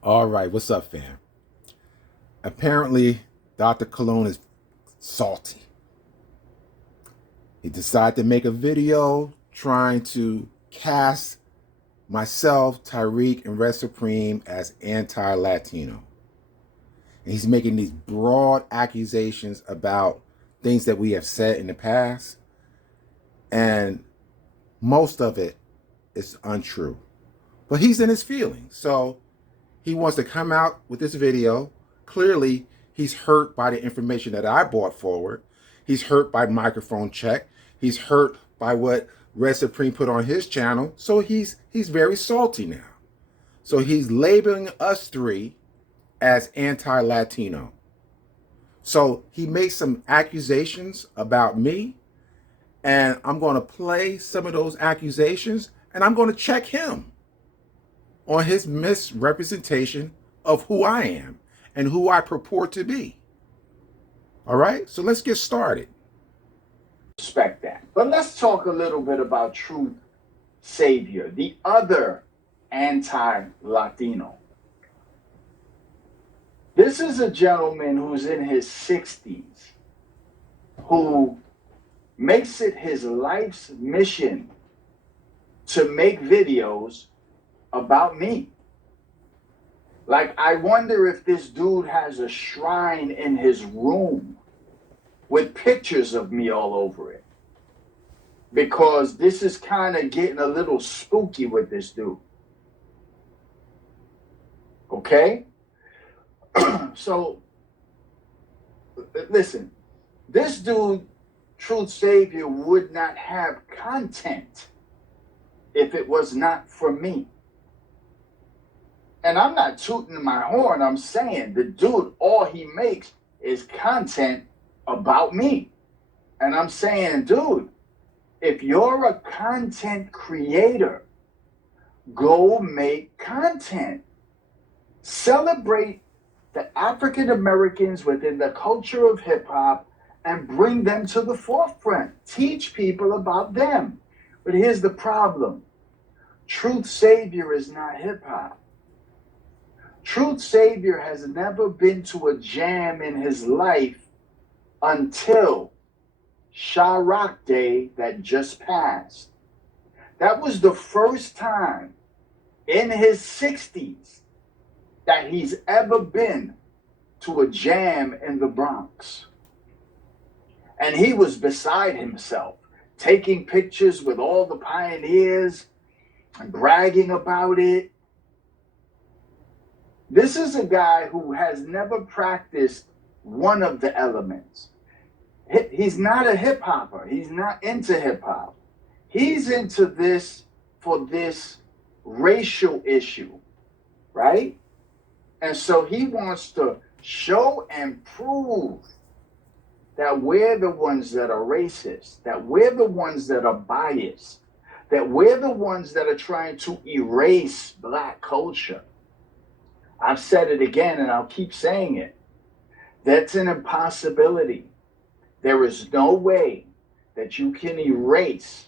All right, what's up, fam? Apparently, Dr. Cologne is salty. He decided to make a video trying to cast myself, Tyreek, and Red Supreme as anti-Latino. And he's making these broad accusations about things that we have said in the past, and most of it is untrue. But he's in his feelings, so he wants to come out with this video. Clearly, he's hurt by the information that I brought forward. He's hurt by microphone check. He's hurt by what Red Supreme put on his channel. So he's very salty now. So he's labeling us three as anti-Latino. So he made some accusations about me, and I'm going to play some of those accusations, and I'm going to check him on his misrepresentation of who I am and who I purport to be. All right, so let's get started. Respect that. But let's talk a little bit about Truth Savior, the other anti-Latino. This is a gentleman who's in his 60s, who makes it his life's mission to make videos about me. Like, I wonder if this dude has a shrine in his room with pictures of me all over it. Because this is kind of getting a little spooky with this dude. Okay? So, listen, this dude, Truth Savior, would not have content if it was not for me. And I'm not tooting my horn. I'm saying the dude, all he makes is content about me. And I'm saying, dude, if you're a content creator, go make content. Celebrate the African Americans within the culture of hip hop and bring them to the forefront. Teach people about them. But here's the problem. Truth Savior is not hip hop. Truth Savior has never been to a jam in his life until Chirac Day that just passed. That was the first time in his 60s that he's ever been to a jam in the Bronx. And he was beside himself, taking pictures with all the pioneers and bragging about it. This is a guy who has never practiced one of the elements. He's not a hip hopper. He's not into hip hop. He's into this for this racial issue, right? And so he wants to show and prove that we're the ones that are racist, that we're the ones that are biased, that we're the ones that are trying to erase Black culture. I've said it again and I'll keep saying it. That's an impossibility. There is no way that you can erase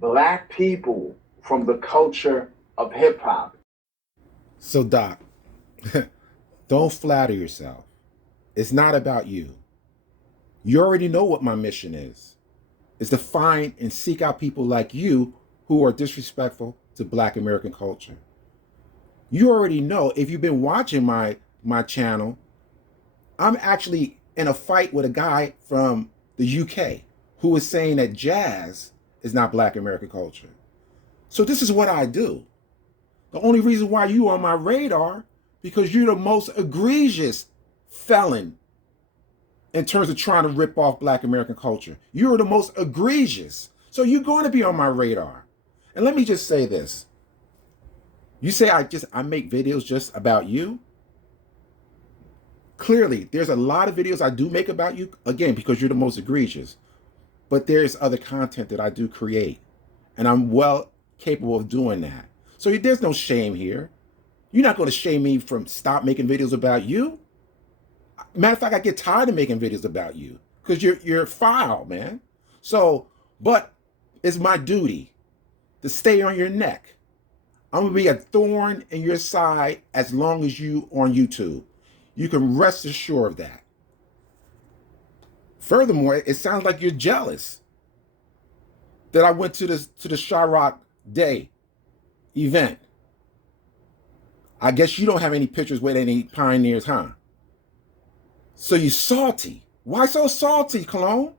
Black people from the culture of hip hop. So, Doc, don't flatter yourself. It's not about you. You already know what my mission is. It's to find and seek out people like you who are disrespectful to Black American culture. You already know, if you've been watching my channel, I'm actually in a fight with a guy from the UK who is saying that jazz is not Black American culture. So this is what I do. The only reason why you are on my radar, because you're the most egregious felon in terms of trying to rip off Black American culture. You're the most egregious. So you're going to be on my radar. And let me just say this. You say I make videos just about you. Clearly, there's a lot of videos I do make about you, again, because you're the most egregious. But there's other content that I do create. And I'm well capable of doing that. So there's no shame here. You're not going to shame me from stop making videos about you. Matter of fact, I get tired of making videos about you because you're foul, man. So, but it's my duty to stay on your neck. I'm going to be a thorn in your side as long as you on YouTube. You can rest assured of that. Furthermore, it sounds like you're jealous that I went to the Chirac Day event. I guess you don't have any pictures with any pioneers, huh? So you salty. Why so salty, Cologne?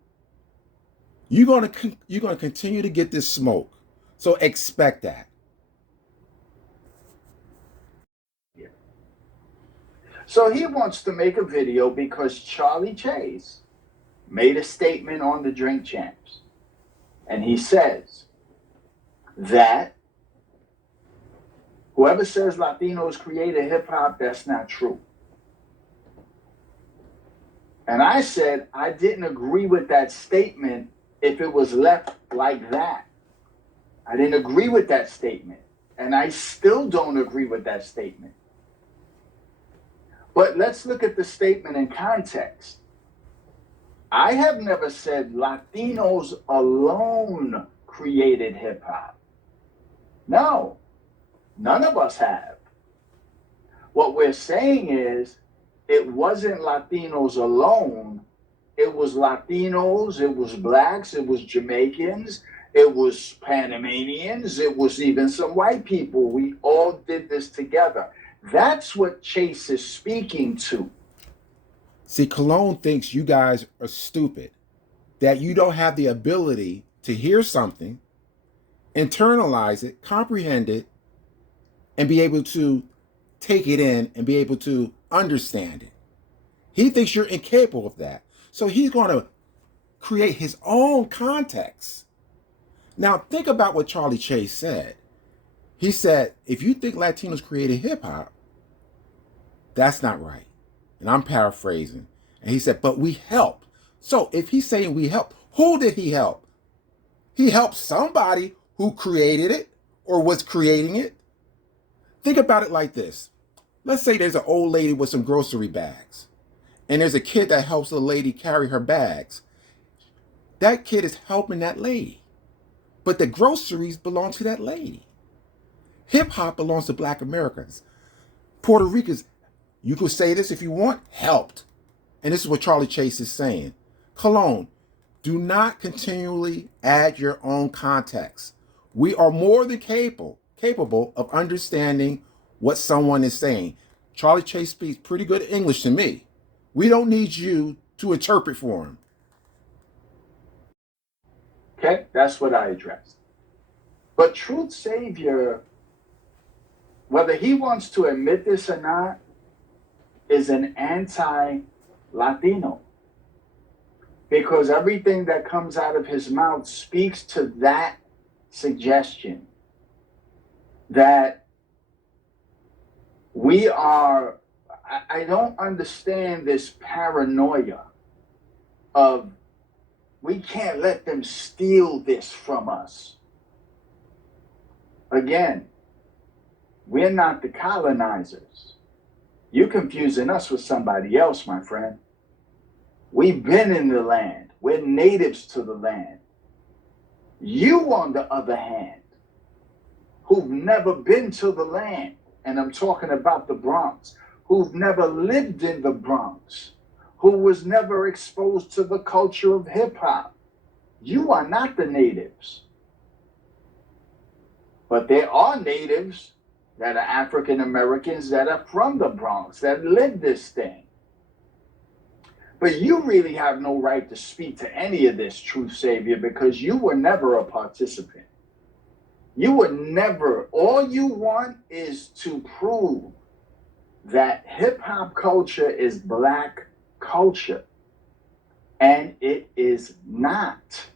You're gonna continue to get this smoke. So expect that. Yeah. So he wants to make a video because Charlie Chase made a statement on the Drink Champs. And he says that whoever says Latinos created hip hop, that's not true. And I said I didn't agree with that statement if it was left like that. I didn't agree with that statement. And I still don't agree with that statement. But let's look at the statement in context. I have never said Latinos alone created hip hop. No, none of us have. What we're saying is it wasn't Latinos alone. It was Latinos, it was blacks, it was Jamaicans, it was Panamanians, it was even some white people. We all did this together. That's what Chase is speaking to. See, Cologne thinks you guys are stupid, that you don't have the ability to hear something, internalize it, comprehend it, and be able to take it in and be able to understand it. He thinks you're incapable of that. So he's going to create his own context. Now, think about what Charlie Chase said. He said, if you think Latinos created hip hop, that's not right. And I'm paraphrasing. And he said, but we helped. So if he's saying we helped, who did he help? He helped somebody who created it or was creating it. Think about it like this. Let's say there's an old lady with some grocery bags, and there's a kid that helps the lady carry her bags. That kid is helping that lady, but the groceries belong to that lady. Hip hop belongs to Black Americans. Puerto Ricans, you could say this if you want, helped. And this is what Charlie Chase is saying. Cologne, do not continually add your own context. We are more than capable of understanding what someone is saying. Charlie Chase speaks pretty good English to me. We don't need you to interpret for him. Okay, that's what I addressed. But Truth Savior, whether he wants to admit this or not, is an anti-Latino. Because everything that comes out of his mouth speaks to that suggestion that we are, I don't understand this paranoia of we can't let them steal this from us. Again, we're not the colonizers. You're confusing us with somebody else, my friend. We've been in the land. We're natives to the land. You, on the other hand, who've never been to the land, and I'm talking about the Bronx, who've never lived in the Bronx, who was never exposed to the culture of hip hop. You are not the natives. But there are natives that are African Americans that are from the Bronx, that live this thing. But you really have no right to speak to any of this, Truth Savior, because you were never a participant. You were never, all you want is to prove that hip hop culture is Black culture. And it is not.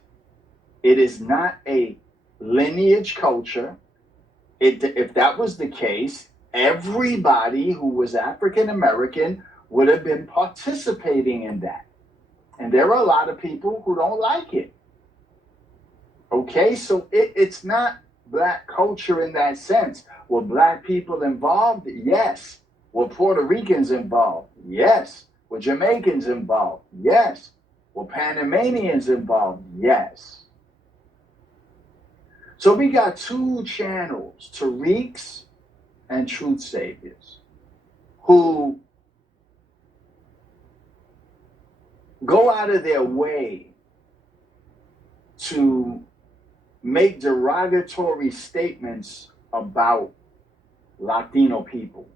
It is not a lineage culture. If that was the case, everybody who was African American would have been participating in that. And there are a lot of people who don't like it. Okay, so it's not Black culture in that sense. Were Black people involved? Yes. Were Puerto Ricans involved? Yes. Were Jamaicans involved? Yes. Were Panamanians involved? Yes. So we got two channels, Tariqs and Truth Saviors, who go out of their way to make derogatory statements about Latino people,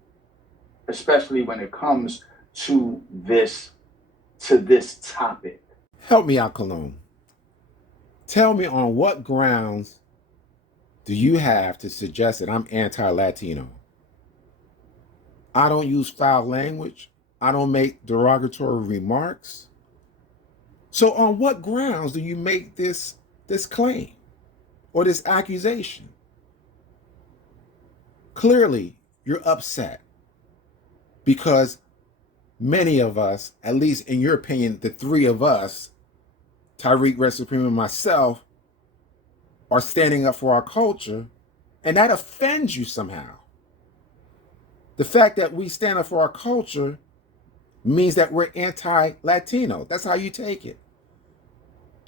especially when it comes to this topic. Help me out, Cologne. Tell me, on what grounds do you have to suggest that I'm anti-Latino? I don't use foul language. I don't make derogatory remarks. So on what grounds do you make this claim or this accusation? Clearly, you're upset because many of us, at least in your opinion, the three of us, Tariq, Red Supreme, and myself, are standing up for our culture, and that offends you somehow. The fact that we stand up for our culture means that we're anti-Latino. That's how you take it.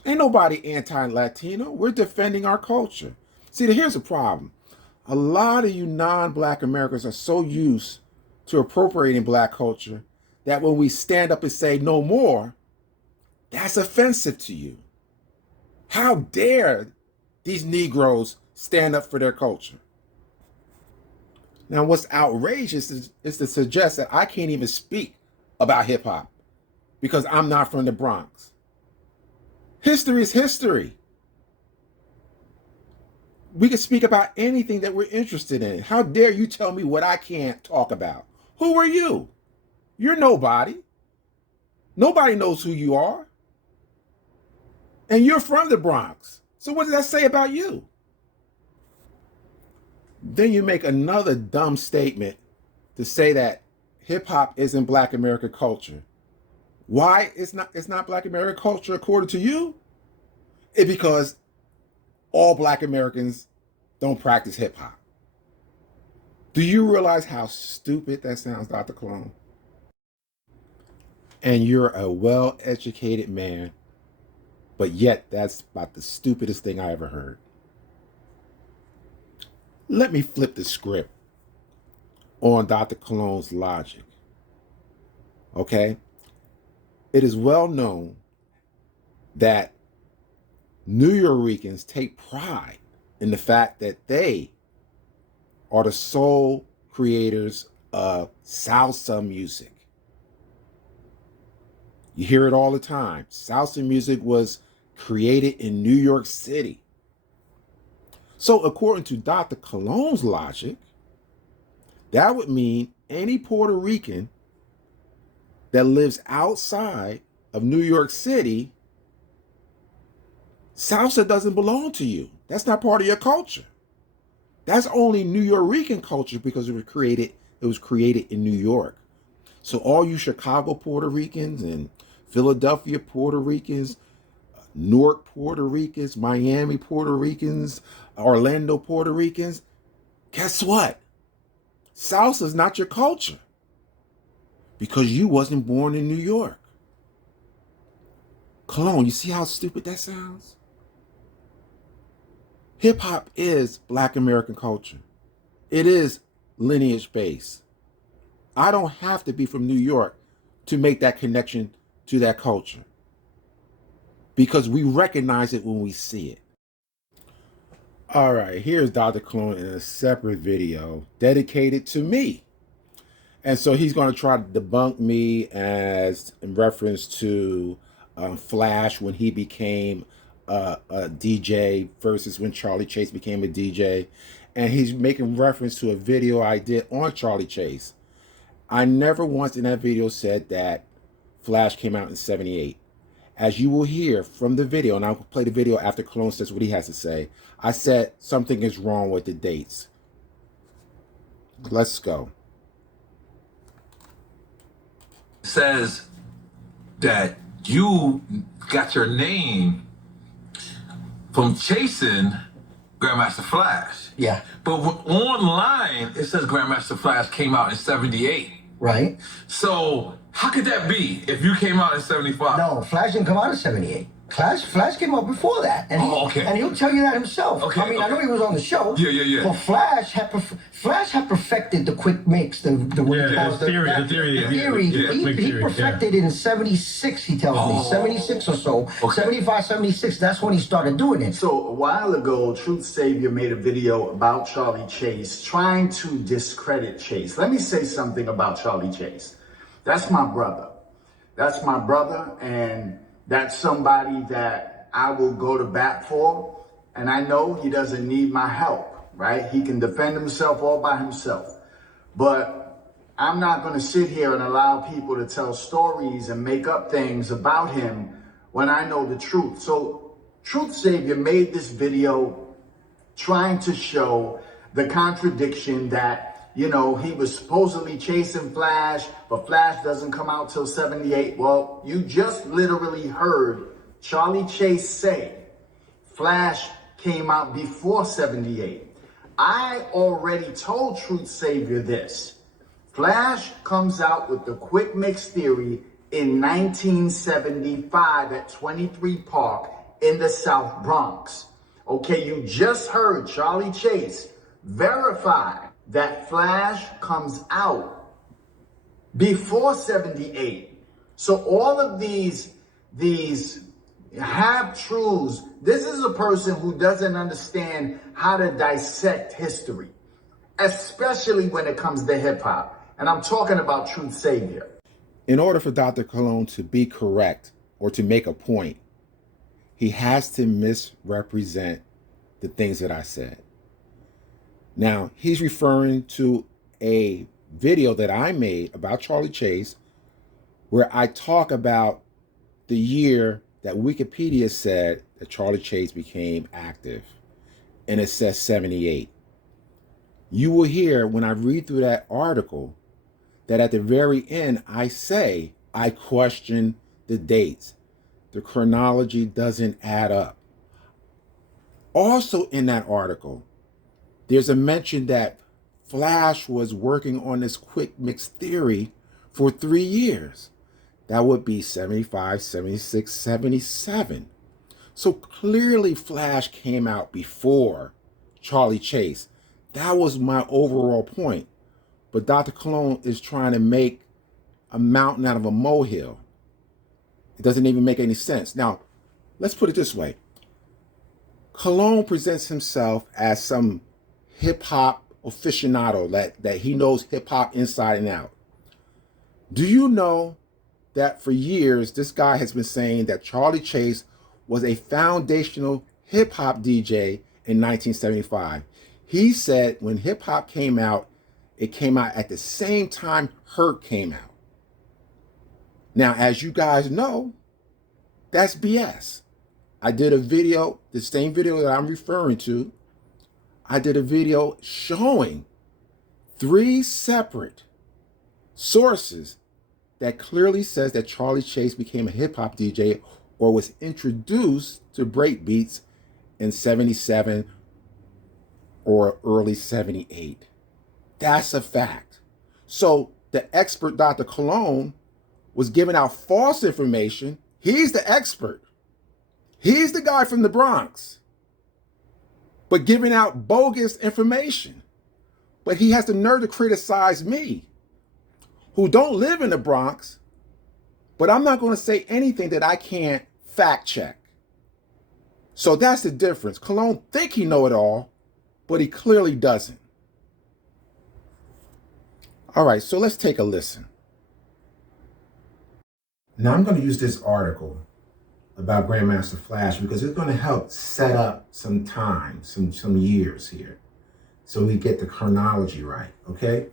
Ain't nobody anti-Latino. We're defending our culture. See, here's the problem. A lot of you non-Black Americans are so used to appropriating Black culture that when we stand up and say no more, that's offensive to you. How dare these Negroes stand up for their culture? Now, what's outrageous is to suggest that I can't even speak about hip hop because I'm not from the Bronx. History is history. We can speak about anything that we're interested in. How dare you tell me what I can't talk about? Who are you? You're nobody. Nobody knows who you are. And you're from the Bronx. So what does that say about you? Then you make another dumb statement to say that hip hop isn't Black American culture. Why it's not Black American culture according to you? It's because all Black Americans don't practice hip hop. Do you realize how stupid that sounds, Dr. Cologne? And you're a well-educated man, but yet that's about the stupidest thing I ever heard. Let me flip the script on Dr. Cologne's logic. Okay? It is well known that New Yorkers take pride in the fact that they are the sole creators of salsa music. You hear it all the time. Salsa music was created in New York City. So according to Dr. Cologne's logic, that would mean any Puerto Rican that lives outside of New York City, salsa doesn't belong to you. That's not part of your culture. That's only New Yorican culture because it was created in New York. So all you Chicago Puerto Ricans and Philadelphia Puerto Ricans, Newark Puerto Ricans, Miami Puerto Ricans, Orlando Puerto Ricans, guess what? Salsa is not your culture because you wasn't born in New York. Cologne, you see how stupid that sounds? Hip hop is Black American culture. It is lineage based. I don't have to be from New York to make that connection to that culture because we recognize it when we see it. All right, here's Dr. Cologne in a separate video dedicated to me. And so he's going to try to debunk me as in reference to Flash when he became a DJ versus when Charlie Chase became a DJ. And he's making reference to a video I did on Charlie Chase. I never once in that video said that Flash came out in 78. As you will hear from the video, and I'll play the video after Cologne says what he has to say, I said something is wrong with the dates. Let's go. Says that you got your name from chasing Grandmaster Flash. Yeah. But online, it says Grandmaster Flash came out in 78. Right. So how could that be if you came out in 75? No, Flash didn't come out in 78. Flash came out before that, and and he'll tell you that himself. Okay, I mean, I know he was on the show. Yeah. But Flash had perfected the quick mix, the theory. He perfected it in '76. He tells me '76 or so, 75, '76. That's when he started doing it. So a while ago, Truth Savior made a video about Charlie Chase, trying to discredit Chase. Let me say something about Charlie Chase. That's my brother. That's my brother, and that's somebody that I will go to bat for. And I know he doesn't need my help, right? He can defend himself all by himself. But I'm not going to sit here and allow people to tell stories and make up things about him when I know the truth. So Truth Savior made this video trying to show the contradiction that, you know, he was supposedly chasing Flash, but Flash doesn't come out till 78. Well, you just literally heard Charlie Chase say Flash came out before 78. I already told Truth Savior this. Flash comes out with the quick mix theory in 1975 at 23 Park in the South Bronx. Okay, you just heard Charlie Chase verify that Flash comes out before 78. So all of these half-truths, this is a person who doesn't understand how to dissect history, especially when it comes to hip-hop. And I'm talking about Truth Savior. In order for Dr. Cologne to be correct or to make a point, he has to misrepresent the things that I said. Now, he's referring to a video that I made about Charlie Chase where I talk about the year that Wikipedia said that Charlie Chase became active, and it says 78. You will hear when I read through that article that at the very end I say I question the dates. The chronology doesn't add up. Also in that article, there's a mention that Flash was working on this quick mix theory for 3 years. That would be 75, 76, 77. So clearly Flash came out before Charlie Chase. That was my overall point. But Dr. Cologne is trying to make a mountain out of a molehill. It doesn't even make any sense. Now, let's put it this way. Cologne presents himself as some hip-hop aficionado, that he knows hip-hop inside and out. Do you know that for years, this guy has been saying that Charlie Chase was a foundational hip-hop DJ in 1975. He said when hip-hop came out, it came out at the same time Hurt came out. Now, as you guys know, that's BS. I did a video, the same video that I'm referring to, I did a video showing 3 separate sources that clearly says that Charlie Chase became a hip-hop DJ or was introduced to breakbeats in 77 or early 78. That's a fact. So the expert Dr. Cologne was giving out false information. He's the expert. He's the guy from the Bronx, but giving out bogus information. But he has the nerve to criticize me, who don't live in the Bronx, but I'm not going to say anything that I can't fact check. So that's the difference. Cologne think he know it all, but he clearly doesn't. All right, so let's take a listen. Now I'm going to use this article about Grandmaster Flash because it's going to help set up some time, some years here, so we get the chronology right, okay?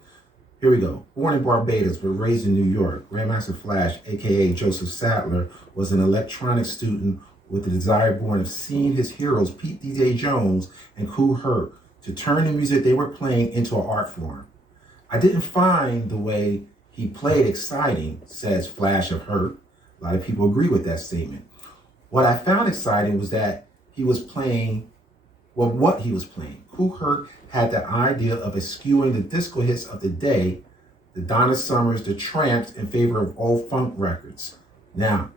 Here we go. Born in Barbados but raised in New York, Grandmaster Flash, aka Joseph Sattler, was an electronics student with the desire born of seeing his heroes Pete DJ Jones and Kool Herc to turn the music they were playing into an art form. I didn't find the way he played exciting, says Flash of Hurt. A lot of people agree with that statement. What I found exciting was that he was playing, well, what he was playing. Kool Herc had the idea of eschewing the disco hits of the day, the Donna Summers, the Tramps, in favor of old funk records. Now,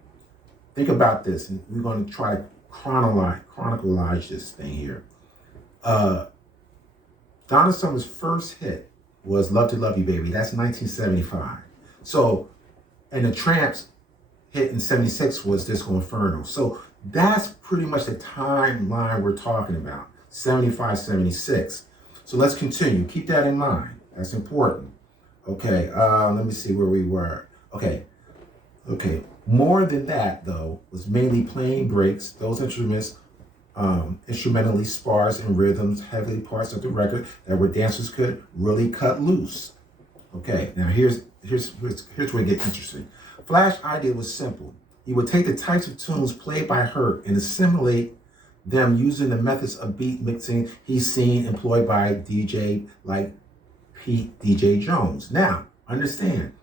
think about this, and we're going to try to chronologize this thing here. Donna Summer's first hit was Love to Love You Baby. That's 1975. So, and the Tramps hit in 76 was Disco Inferno. So that's pretty much the timeline we're talking about, 75, 76. So let's continue. Keep that in mind. That's important. Okay, let me see where we were. Okay. More Than That, though, was mainly playing breaks. Those instruments, instrumentally sparse and rhythms, heavily parts of the record that where dancers could really cut loose. Okay, now here's where it gets interesting. Flash's idea was simple. He would take the types of tunes played by Hurt and assimilate them using the methods of beat mixing he's seen employed by DJ like Pete DJ Jones. Now, understand,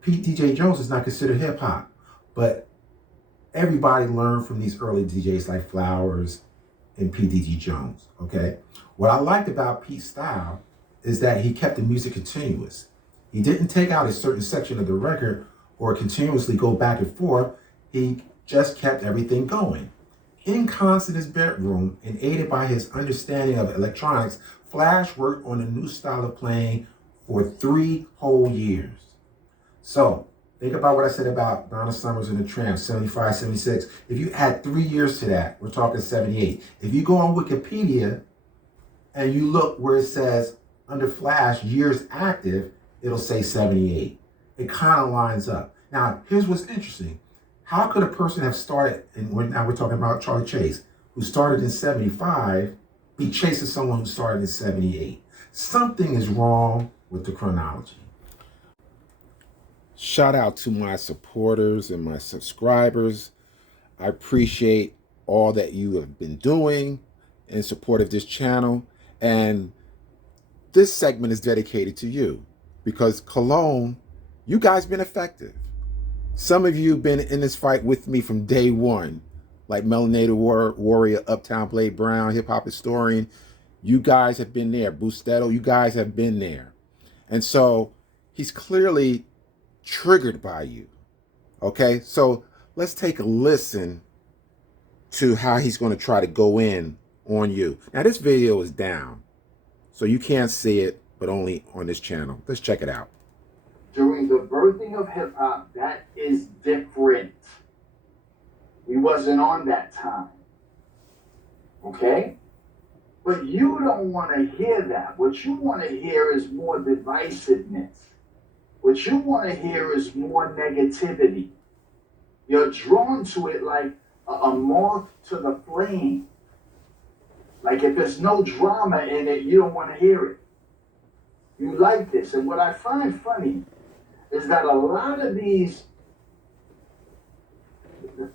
Pete DJ Jones is not considered hip hop, but everybody learned from these early DJs like Flowers and Pete DJ Jones, okay? What I liked about Pete's style is that he kept the music continuous. He didn't take out a certain section of the record or continuously go back and forth. He just kept everything going. In Constance's bedroom and aided by his understanding of electronics, Flash worked on a new style of playing for 3 whole years. So think about what I said about Donna Summers and the Tramps, 75, 76. If you add 3 years to that, we're talking 78. If you go on Wikipedia and you look where it says under Flash years active, it'll say 78. It kind of lines up. Now, here's what's interesting. How could a person have started, and now we're talking about Charlie Chase, who started in 75, be chasing someone who started in 78? Something is wrong with the chronology. Shout out to my supporters and my subscribers. I appreciate all that you have been doing in support of this channel. And this segment is dedicated to you because Cologne, you guys been effective. Some of you have been in this fight with me from day one, like Melanated Warrior, Uptown Blade Brown, Hip Hop Historian. You guys have been there. Bustetto, you guys have been there. And so he's clearly triggered by you. Okay, so let's take a listen to how he's going to try to go in on you. Now, this video is down, so you can't see it, but only on this channel. Let's check it out. During the birthing of hip-hop, that is different. We wasn't on that time. Okay? But you don't want to hear that. What you want to hear is more divisiveness. What you want to hear is more negativity. You're drawn to it like a moth to the flame. Like if there's no drama in it, you don't want to hear it. You like this. And what I find funny is that a lot of these,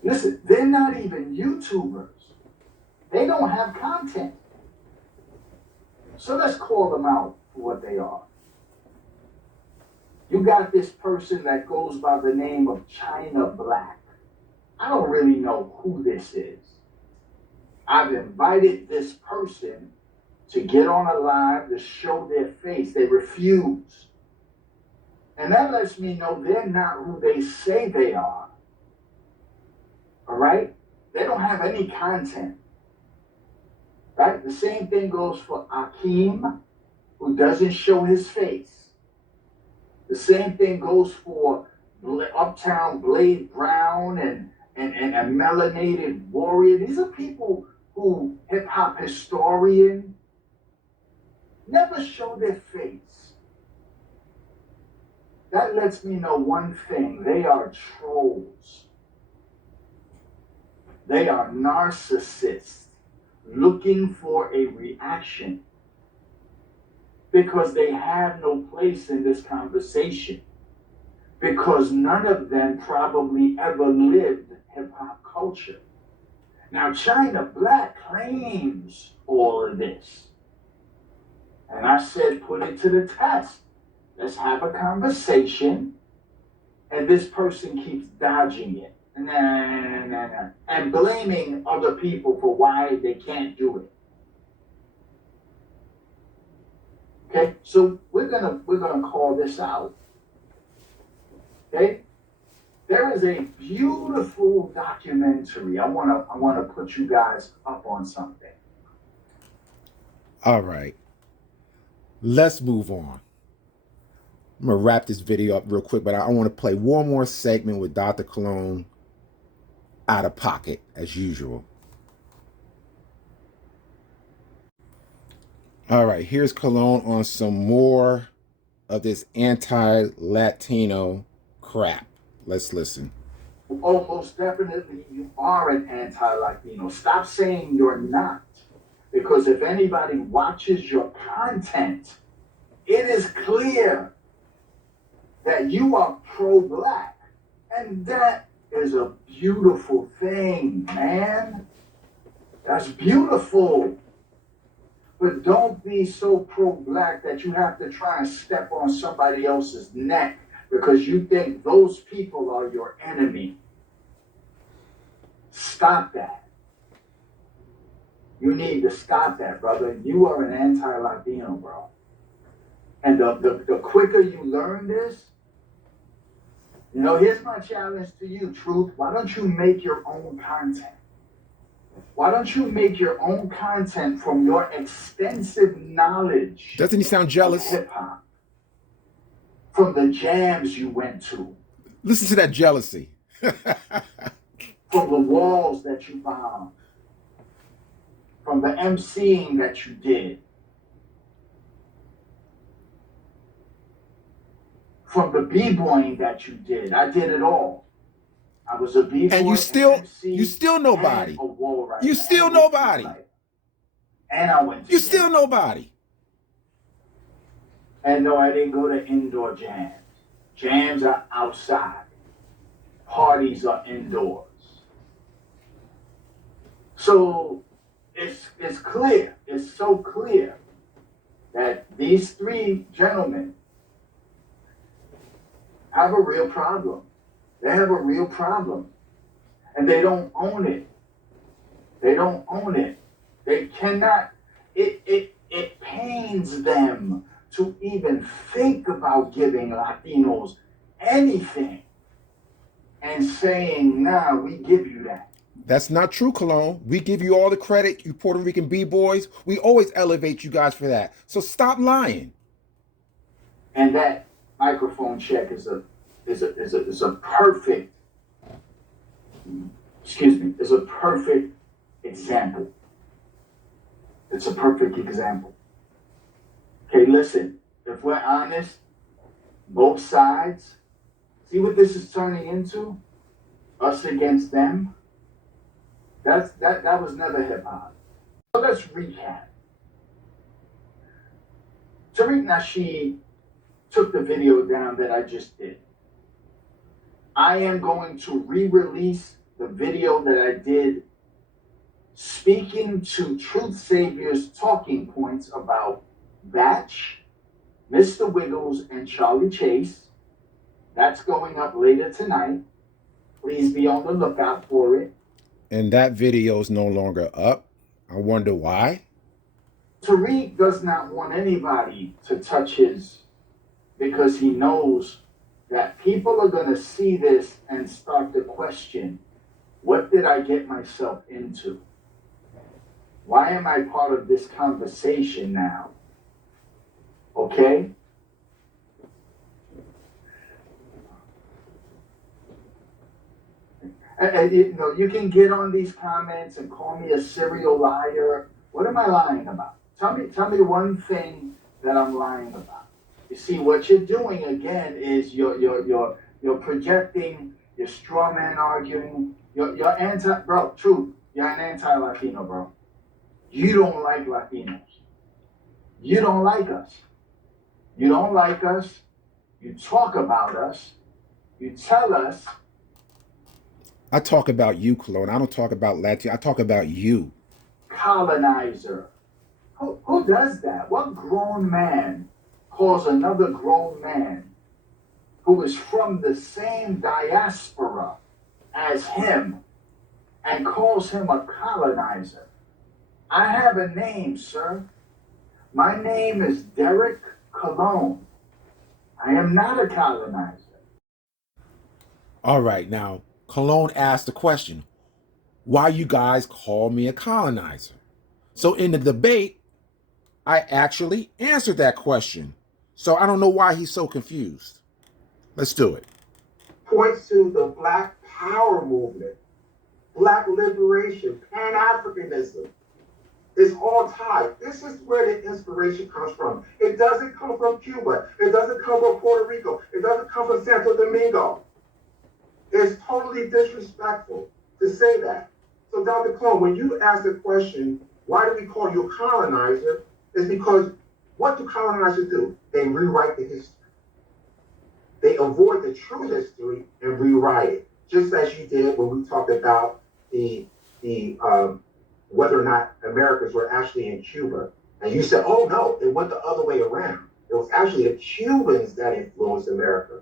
listen, they're not even YouTubers. They don't have content. So let's call them out for what they are. You got this person that goes by the name of China Black. I don't really know who this is. I've invited this person to get on a live to show their face. They refuse. And that lets me know they're not who they say they are. All right? They don't have any content. Right? The same thing goes for Akeem, who doesn't show his face. The same thing goes for Uptown Blade Brown and Melanated Warrior. These are people who hip-hop historian never show their face. That lets me know one thing. They are trolls. They are narcissists looking for a reaction because they have no place in this conversation, because none of them probably ever lived hip-hop culture. Now, China Black claims all of this. And I said, put it to the test. Let's have a conversation. And this person keeps dodging it. And blaming other people for why they can't do it. Okay, so we're gonna call this out. Okay? There is a beautiful documentary. I wanna put you guys up on something. All right, let's move on. I'm gonna wrap this video up real quick, but I want to play one more segment with Dr. Cologne out of pocket as usual. All right, here's Cologne on some more of this anti-Latino crap. Let's listen. Oh, most definitely you are an anti-Latino. Stop saying you're not. Because if anybody watches your content, it is clear that you are pro-Black. And that is a beautiful thing, man. That's beautiful. But don't be so pro-Black that you have to try and step on somebody else's neck because you think those people are your enemy. Stop that. You need to stop that, brother. You are an anti-Latino, bro. And the quicker you learn this, here's my challenge to you, Truth. Why don't you make your own content? Why don't you make your own content from your extensive knowledge? Doesn't he sound jealous? Hip hop, from the jams you went to. Listen to that jealousy. From the walls that you bombed. From the MCing that you did. From the b-boying that you did. I did it all. I was a b-boy, and you still nobody. You still nobody. And I went to You still nobody. And no, I didn't go to indoor jams. Jams are outside. Parties are indoors. So it's clear, it's so clear that these three gentlemen have a real problem. They have a real problem. And they don't own it. They don't own it. They cannot, it pains them to even think about giving Latinos anything and saying, nah, we give you that. That's not true, Cologne. We give you all the credit, you Puerto Rican B-boys. We always elevate you guys for that. So stop lying. And that microphone check is a perfect, is a perfect example. It's a perfect example. Okay, listen, if we're honest, both sides, see what this is turning into? Us against them. That was never hip hop. So let's recap. Tariq Nasheed took the video down that I just did. I am going to re-release the video that I did speaking to Truth Savior's talking points about Batch, Mr. Wiggles, and Charlie Chase. That's going up later tonight. Please be on the lookout for it. And that video is no longer up. I wonder why. Tariq does not want anybody to touch his, because he knows that people are going to see this and start to question, what did I get myself into? Why am I part of this conversation now? Okay? And you can get on these comments and call me a serial liar. What am I lying about? Tell me one thing that I'm lying about. You see, what you're doing again is you're projecting, you're straw man arguing, you're truth, you're an anti-Latino, bro. You don't like Latinos. You don't like us. You don't like us. You talk about us. You tell us. I talk about you, Cologne. I don't talk about Latino. I talk about you. Colonizer. Who does that? What grown man calls another grown man who is from the same diaspora as him and calls him a colonizer? I have a name, sir. My name is Derek Cologne. I am not a colonizer. All right, now, Cologne asked the question, why you guys call me a colonizer? So in the debate, I actually answered that question. So I don't know why he's so confused. Let's do it. Points to the Black Power movement, Black liberation, Pan-Africanism. It's all tied. This is where the inspiration comes from. It doesn't come from Cuba. It doesn't come from Puerto Rico. It doesn't come from Santo Domingo. It's totally disrespectful to say that. So, Dr. Clone, when you ask the question, why do we call you a colonizer? It's because what do colonizers do? They rewrite the history. They avoid the true history and rewrite it, just as you did when we talked about the whether or not Americans were actually in Cuba. And you said, oh no, it went the other way around. It was actually the Cubans that influenced America.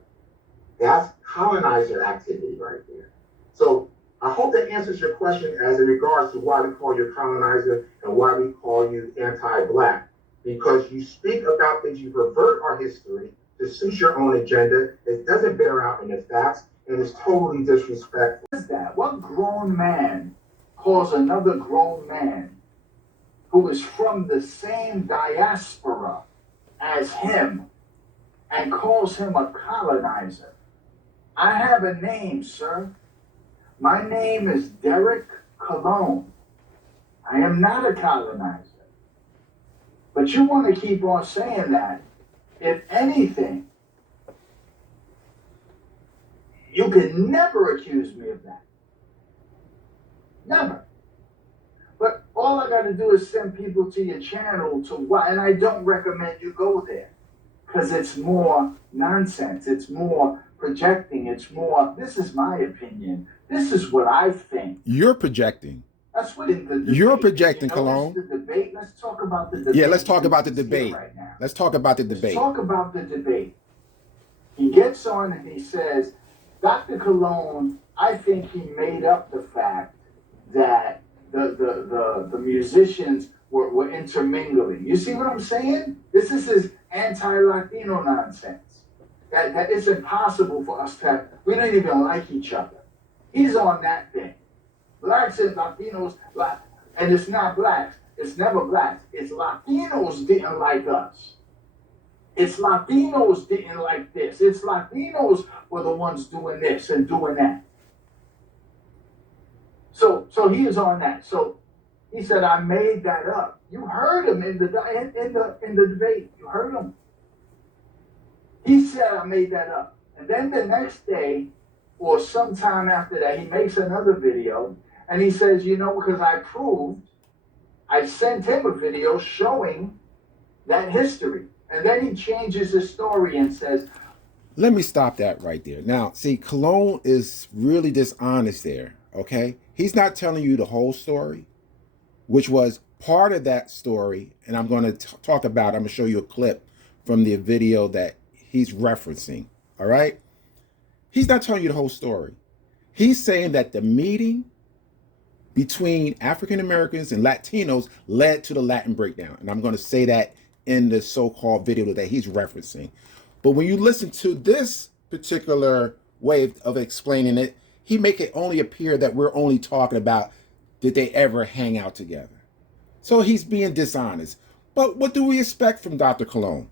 That's colonizer activity right there. So I hope that answers your question as in regards to why we call you a colonizer and why we call you anti-Black. Because you speak about things, you pervert our history to suit your own agenda. It doesn't bear out in the facts, and it's totally disrespectful. What is that? What grown man calls another grown man who is from the same diaspora as him and calls him a colonizer? I have a name, sir. My name is Derek Cologne. I am not a colonizer. But you want to keep on saying that. If anything, you can never accuse me of that. Never. But all I got to do is send people to your channel to why, and I don't recommend you go there because it's more nonsense. It's more projecting. It's more, this is my opinion. This is what I think. You're projecting. That's what in the debate. You're projecting, You know, Cologne. the debate. Let's talk about the debate. Yeah, let's talk about the debate. Right now. Let's talk about the debate. Let's talk about the debate. He gets on and he says, Dr. Cologne, I think he made up the fact that the musicians were intermingling. You see what I'm saying? This is his anti-Latino nonsense. That it's impossible for us to have, we don't even like each other. He's on that thing. Blacks and Latinos, and it's not blacks. It's never blacks. It's Latinos didn't like us. It's Latinos didn't like this. It's Latinos were the ones doing this and doing that. So he is on that. So he said, I made that up. You heard him in the debate. You heard him. He said, I made that up. And then the next day, or sometime after that, he makes another video and he says, you know, because I sent him a video showing that history. And then he changes his story and says, let me stop that right there. Now, see, Cologne is really dishonest there, okay? He's not telling you the whole story, which was part of that story. And I'm going to talk about, I'm going to show you a clip from the video that he's referencing, all right? He's not telling you the whole story. He's saying that the meeting between African Americans and Latinos led to the Latin breakdown. And I'm going to say that in the so-called video that he's referencing. But when you listen to this particular way of explaining it, he make it only appear that we're only talking about did they ever hang out together. So he's being dishonest. But what do we expect from Dr. Cologne?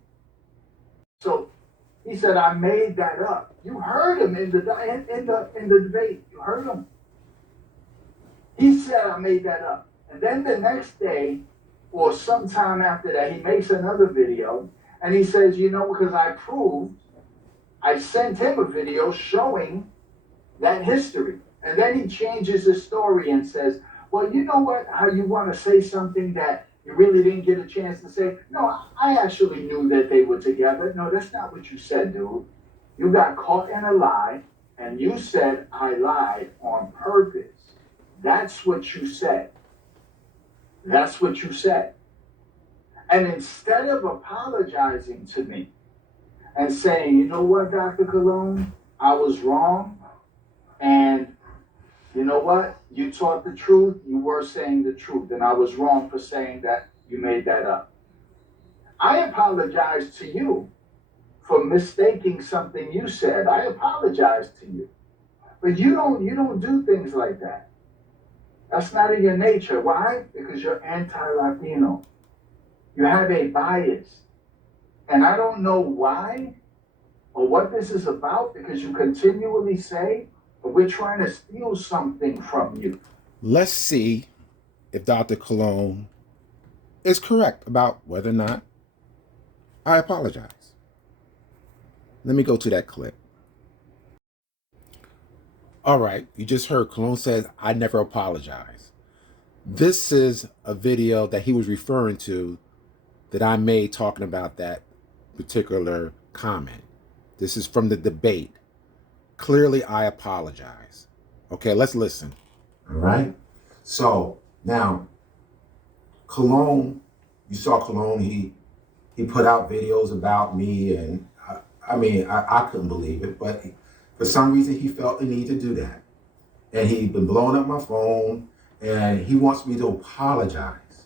So he said, I made that up. You heard him in the debate. You heard him. He said, I made that up. And then the next day, or sometime after that, he makes another video and he says, you know, because I sent him a video showing that history. And then he changes his story and says, well, you know what, how you want to say something that you really didn't get a chance to say? No, I actually knew that they were together. No, that's not what you said, dude. You got caught in a lie and you said I lied on purpose. That's what you said. That's what you said. And instead of apologizing to me and saying, you know what, Dr. Cologne, I was wrong. And you know what? You taught the truth. You were saying the truth. And I was wrong for saying that you made that up. I apologize to you for mistaking something you said. I apologize to you. But you don't do things like that. That's not in your nature. Why? Because you're anti-Latino. You have a bias. And I don't know why or what this is about, because you continually say, but we're trying to steal something from you. Let's see if Dr. Cologne is correct about whether or not I apologize. Let me go to that clip. All right, you just heard Cologne says, I never apologize. This is a video that he was referring to that I made talking about that particular comment. This is from the debate. Clearly, I apologize. Okay, let's listen. All right. So now, Cologne, you saw Cologne, he put out videos about me, and I couldn't believe it, but for some reason he felt the need to do that. And he'd been blowing up my phone, and he wants me to apologize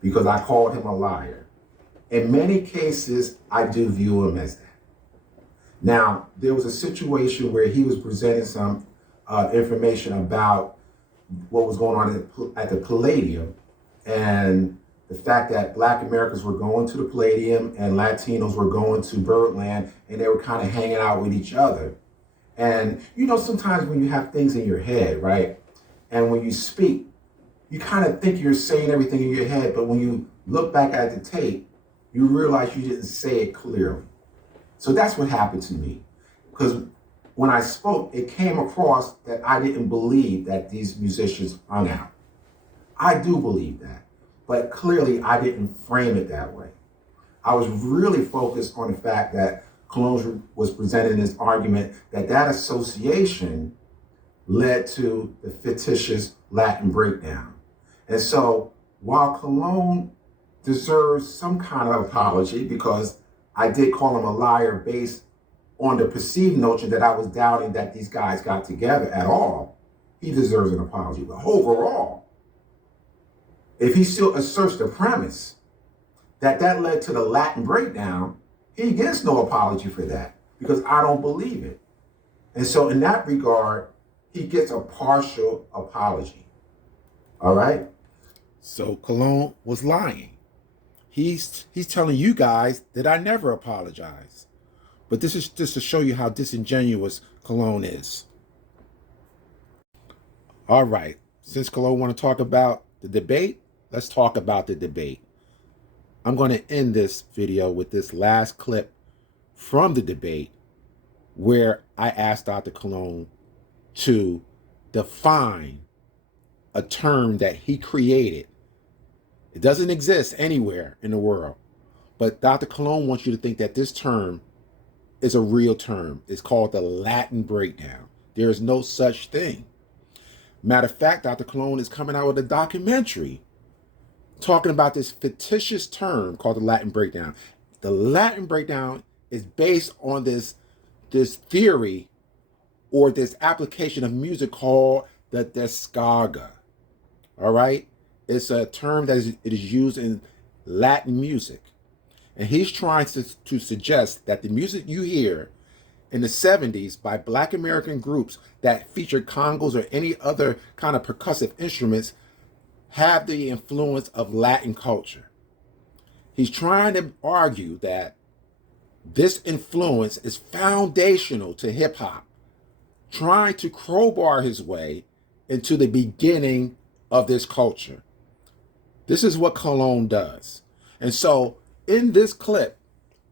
because I called him a liar. In many cases, I do view him as that. Now, there was a situation where he was presenting some information about what was going on at the Palladium, and the fact that Black Americans were going to the Palladium and Latinos were going to Birdland, and they were kind of hanging out with each other. And you know, sometimes when you have things in your head, right, and when you speak, you kind of think you're saying everything in your head, but when you look back at the tape, you realize you didn't say it clearly. So that's what happened to me. Because when I spoke, it came across that I didn't believe that these musicians hung out. I do believe that, but clearly I didn't frame it that way. I was really focused on the fact that Cologne was presenting this argument that that association led to the fictitious Latin breakdown. And so while Cologne deserves some kind of apology, because I did call him a liar based on the perceived notion that I was doubting that these guys got together at all, he deserves an apology. But overall, if he still asserts the premise that that led to the Latin breakdown, he gets no apology for that because I don't believe it. And so in that regard, he gets a partial apology. All right? So Cologne was lying. He's telling you guys that I never apologize. But this is just to show you how disingenuous Cologne is. All right. Since Cologne want to talk about the debate, let's talk about the debate. I'm going to end this video with this last clip from the debate where I asked Dr. Cologne to define a term that he created. It doesn't exist anywhere in the world, but Dr. Cologne wants you to think that this term is a real term. It's called the Latin breakdown. There is no such thing. Matter of fact, Dr. Cologne is coming out with a documentary talking about this fictitious term called the Latin breakdown. The Latin breakdown is based on this theory or this application of music called the descarga. All right? It's a term that it is used in Latin music. And he's trying to suggest that the music you hear in the 70s by Black American groups that featured congos or any other kind of percussive instruments have the influence of Latin culture. He's trying to argue that this influence is foundational to hip hop, trying to crowbar his way into the beginning of this culture. This is what Cologne does. And so in this clip,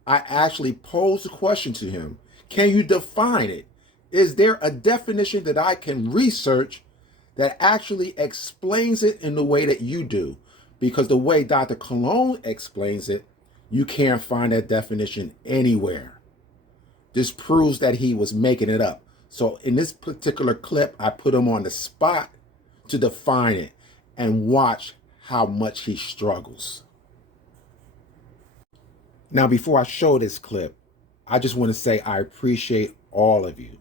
I actually posed a question to him. Can you define it? Is there a definition that I can research that actually explains it in the way that you do? Because the way Dr. Cologne explains it, you can't find that definition anywhere. This proves that he was making it up. So in this particular clip, I put him on the spot to define it and watch how much he struggles. Now, before I show this clip, I just want to say I appreciate all of you,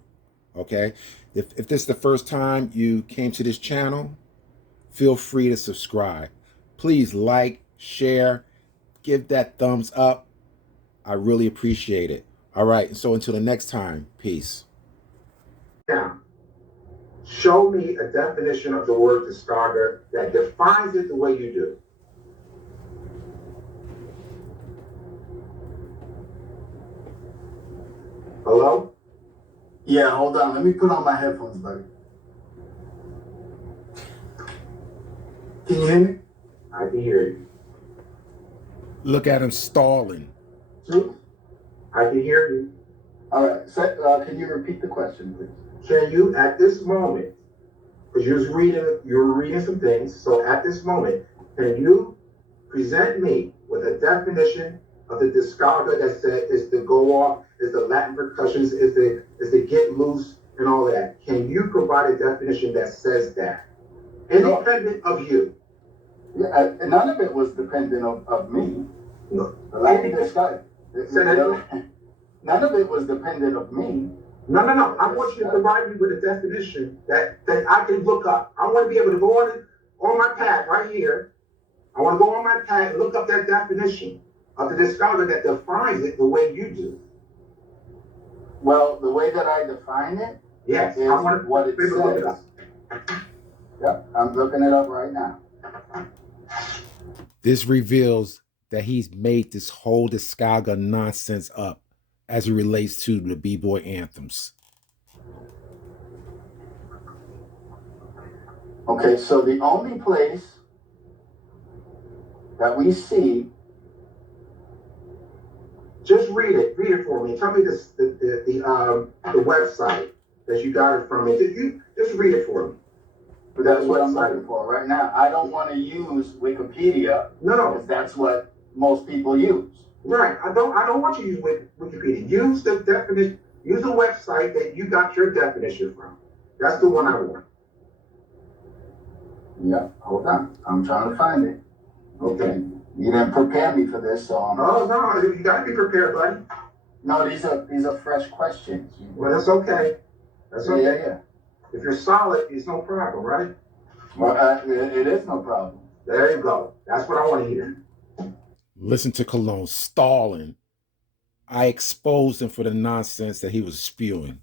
okay? If this is the first time you came to this channel, feel free to subscribe. Please like, share, give that thumbs up. I really appreciate it. All right, so until the next time, peace. Yeah. Show me a definition of the word descarga that defines it the way you do. Hello? Yeah, hold on. Let me put on my headphones, buddy. Can you hear me? I can hear you. Look at him stalling. I can hear you. All right. So, can you repeat the question, please? Can you, at this moment, because you're reading some things, so at this moment, can you present me with a definition of the descarga that said is the go off, is the Latin percussions, is the get loose and all that? Can you provide a definition that says that? Independent of you. Yeah, none of it was dependent of me. No. The Latin descarga. None of it was dependent of me. No. I want you to provide me with a definition that I can look up. I want to be able to go on my pad right here. I want to go on my pad and look up that definition of the descarga that defines it the way you do. Well, the way that I define it, yes, is I want to what it says. look it up. Yep, I'm looking it up right now. This reveals that he's made this whole descarga nonsense up as it relates to the B-boy anthems. Okay, so the only place that we see, just read it for me. Tell me the website that you got it from. You just read it for me. But that's what I'm looking for right now. I don't want to use Wikipedia. No. Because that's what most people use. Right. I don't want you to use Wikipedia. Use the definition. Use the website that you got your definition from. That's the one I want. Yeah. Hold on. I'm trying to find it. Okay. You didn't prepare me for this, so I'm... Oh no, you gotta be prepared, buddy. No, these are fresh questions. Well, that's okay. That's okay. Yeah. If you're solid, it's no problem, right? Well, it is no problem. There you go. That's what I want to hear. Listen to Cologne stalling. I exposed him for the nonsense that he was spewing.